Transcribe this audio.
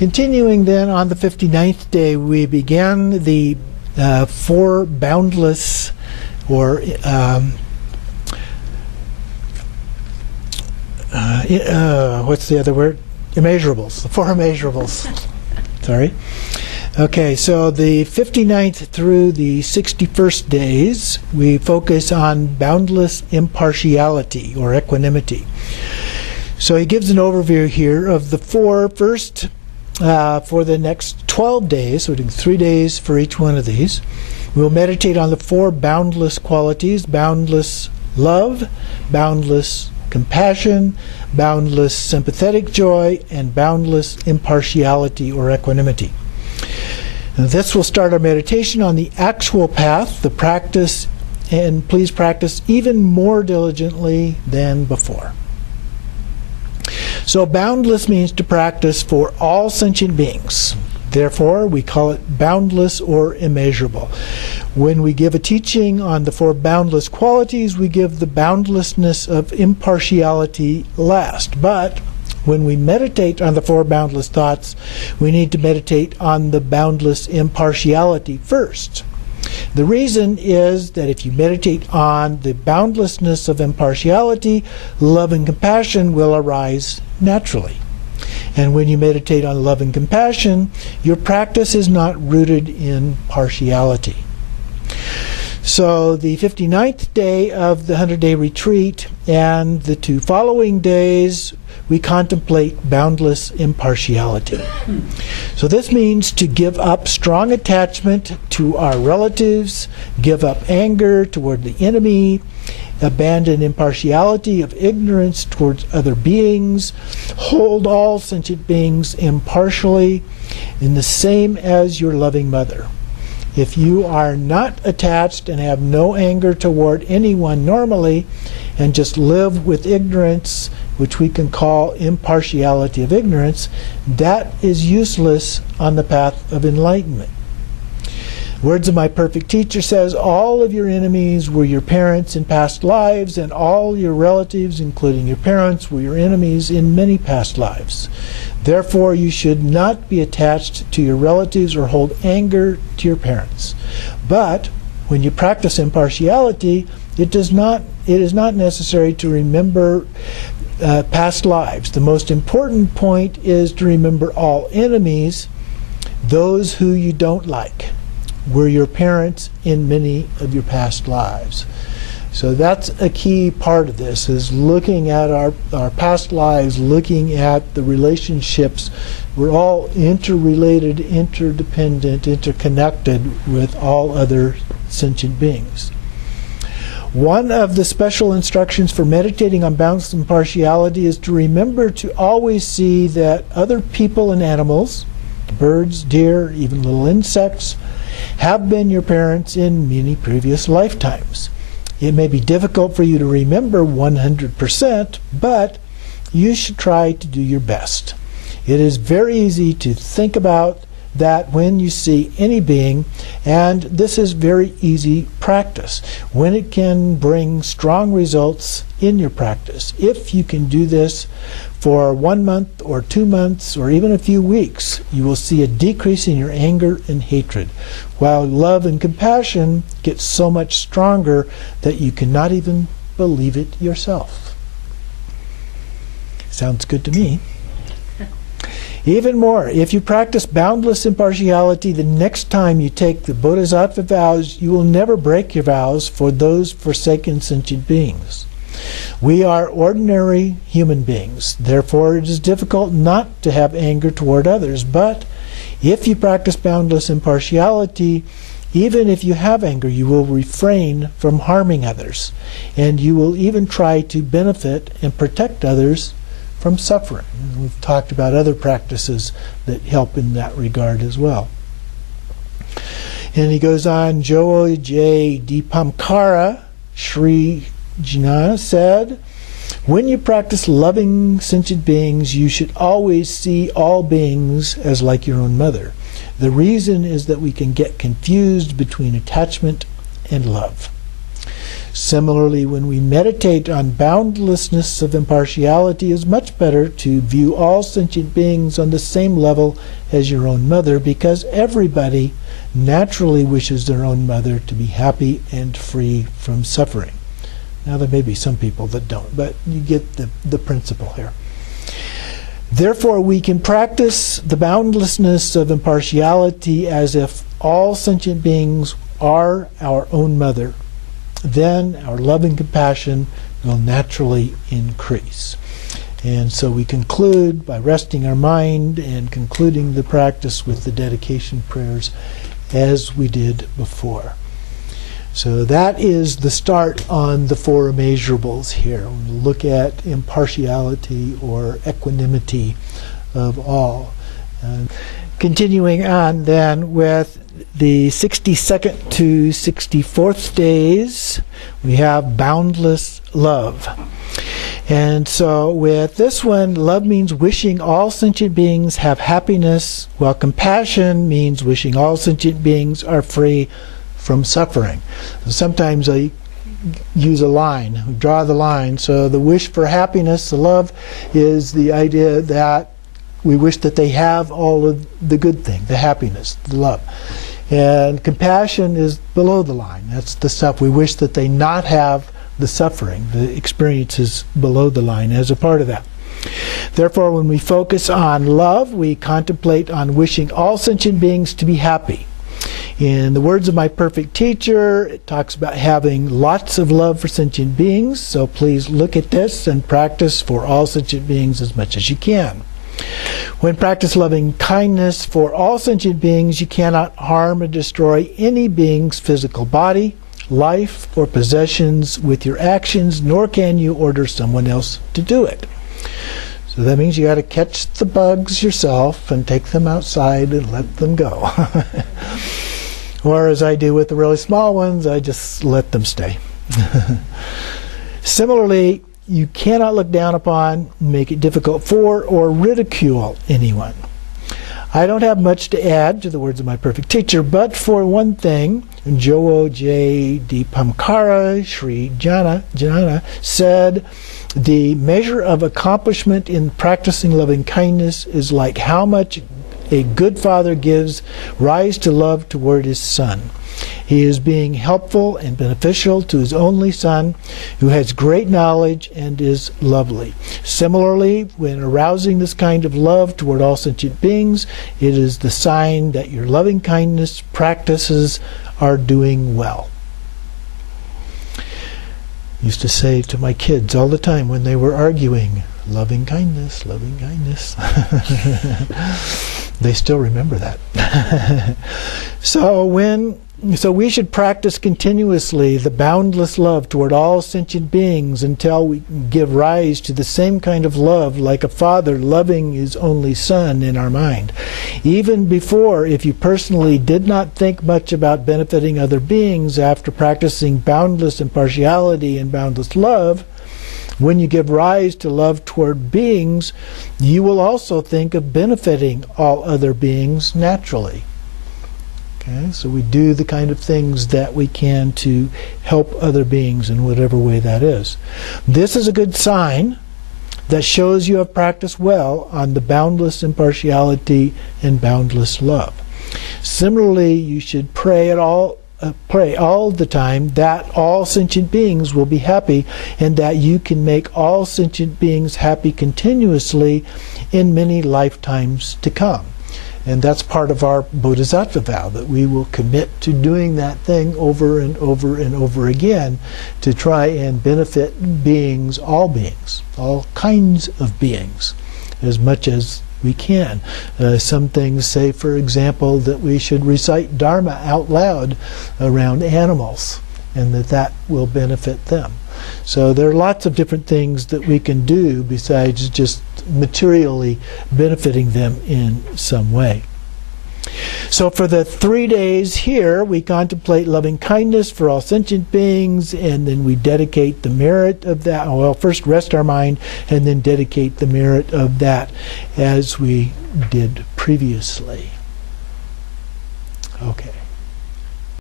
Continuing then on the 59th day, we began the 4 boundless, or what's the other word? Immeasurables. The 4 immeasurables. Sorry. Okay, so the 59th through the 61st days, we focus on boundless impartiality, or equanimity. So he gives an overview here of the 4 first for the next 12 days, so we do 3 days for each one of these. We'll meditate on the 4 boundless qualities: boundless love, boundless compassion, boundless sympathetic joy, and boundless impartiality or equanimity. And this will start our meditation on the actual path, the practice, and please practice even more diligently than before. So boundless means to practice for all sentient beings. Therefore, we call it boundless or immeasurable. When we give a teaching on the 4 boundless qualities, we give the boundlessness of impartiality last. But when we meditate on the 4 boundless thoughts, we need to meditate on the boundless impartiality first. The reason is that if you meditate on the boundlessness of impartiality, love and compassion will arise naturally. And when you meditate on love and compassion, your practice is not rooted in partiality. So the 59th day of the 100-day retreat and the 2 following days, we contemplate boundless impartiality. So this means to give up strong attachment to our relatives, give up anger toward the enemy, abandon impartiality of ignorance towards other beings, hold all sentient beings impartially, in the same as your loving mother. If you are not attached and have no anger toward anyone normally, and just live with ignorance, which we can call impartiality of ignorance, that is useless on the path of enlightenment. Words of my perfect teacher says, all of your enemies were your parents in past lives, and all your relatives, including your parents, were your enemies in many past lives. Therefore, you should not be attached to your relatives or hold anger to your parents. But when you practice impartiality, it is not necessary to remember past lives. The most important point is to remember all enemies, those who you don't like, were your parents in many of your past lives. So that's a key part of this, is looking at our past lives, looking at the relationships. We're all interrelated, interdependent, interconnected with all other sentient beings. One of the special instructions for meditating on boundless impartiality is to remember to always see that other people and animals, birds, deer, even little insects, have been your parents in many previous lifetimes. It may be difficult for you to remember 100%, but you should try to do your best. It is very easy to think about that when you see any being, and this is very easy practice, when it can bring strong results in your practice. If you can do this for 1 month or 2 months or even a few weeks, you will see a decrease in your anger and hatred, while love and compassion get so much stronger that you cannot even believe it yourself. Sounds good to me. Even more, if you practice boundless impartiality, the next time you take the Bodhisattva vows, you will never break your vows for those forsaken sentient beings. We are ordinary human beings. Therefore, it is difficult not to have anger toward others. But if you practice boundless impartiality, even if you have anger, you will refrain from harming others. And you will even try to benefit and protect others from suffering. We've talked about other practices that help in that regard as well. And he goes on, Joe J. Dipamkara Sri Jnana said, when you practice loving sentient beings, you should always see all beings as like your own mother. The reason is that we can get confused between attachment and love. Similarly, when we meditate on boundlessness of impartiality, it is much better to view all sentient beings on the same level as your own mother, because everybody naturally wishes their own mother to be happy and free from suffering. Now, there may be some people that don't, but you get the principle here. Therefore, we can practice the boundlessness of impartiality as if all sentient beings are our own mother. Then our love and compassion will naturally increase. And so we conclude by resting our mind and concluding the practice with the dedication prayers as we did before. So that is the start on the four immeasurables here. We'll look at impartiality or equanimity of all. Continuing on then with the 62nd to 64th days, we have boundless love. And so with this one, love means wishing all sentient beings have happiness, while compassion means wishing all sentient beings are free from suffering. Sometimes I use a line, draw the line. So the wish for happiness, the love, is the idea that we wish that they have all of the good thing, the happiness, the love. And compassion is below the line. That's the stuff we wish that they not have the suffering, the experiences below the line as a part of that. Therefore, when we focus on love, we contemplate on wishing all sentient beings to be happy. In the words of my perfect teacher, it talks about having lots of love for sentient beings. So please look at this and practice for all sentient beings as much as you can. When practice loving kindness for all sentient beings, you cannot harm or destroy any being's physical body, life, or possessions with your actions, nor can you order someone else to do it. So that means you got to catch the bugs yourself and take them outside and let them go. Or as I do with the really small ones, I just let them stay. Similarly, you cannot look down upon, make it difficult for, or ridicule anyone. I don't have much to add to the words of my perfect teacher, but for one thing, Jowo J. Dipankara Sri Janana said, the measure of accomplishment in practicing loving kindness is like how much a good father gives rise to love toward his son. He is being helpful and beneficial to his only son, who has great knowledge and is lovely. Similarly, when arousing this kind of love toward all sentient beings, it is the sign that your loving kindness practices are doing well. I used to say to my kids all the time when they were arguing, loving kindness, loving kindness. They still remember that. So we should practice continuously the boundless love toward all sentient beings until we give rise to the same kind of love like a father loving his only son in our mind. Even before, if you personally did not think much about benefiting other beings, after practicing boundless impartiality and boundless love, when you give rise to love toward beings, you will also think of benefiting all other beings naturally. Okay, so we do the kind of things that we can to help other beings in whatever way that is. This is a good sign that shows you have practiced well on the boundless impartiality and boundless love. Similarly, you should pray all the time that all sentient beings will be happy and that you can make all sentient beings happy continuously in many lifetimes to come. And that's part of our bodhisattva vow, that we will commit to doing that thing over and over and over again to try and benefit beings, all kinds of beings, as much as we can. Some things say, for example, that we should recite Dharma out loud around animals, and that will benefit them. So there are lots of different things that we can do besides just materially benefiting them in some way. So for the 3 days here, we contemplate loving kindness for all sentient beings, and then we dedicate the merit of that. Well, first rest our mind, and then dedicate the merit of that as we did previously. Okay.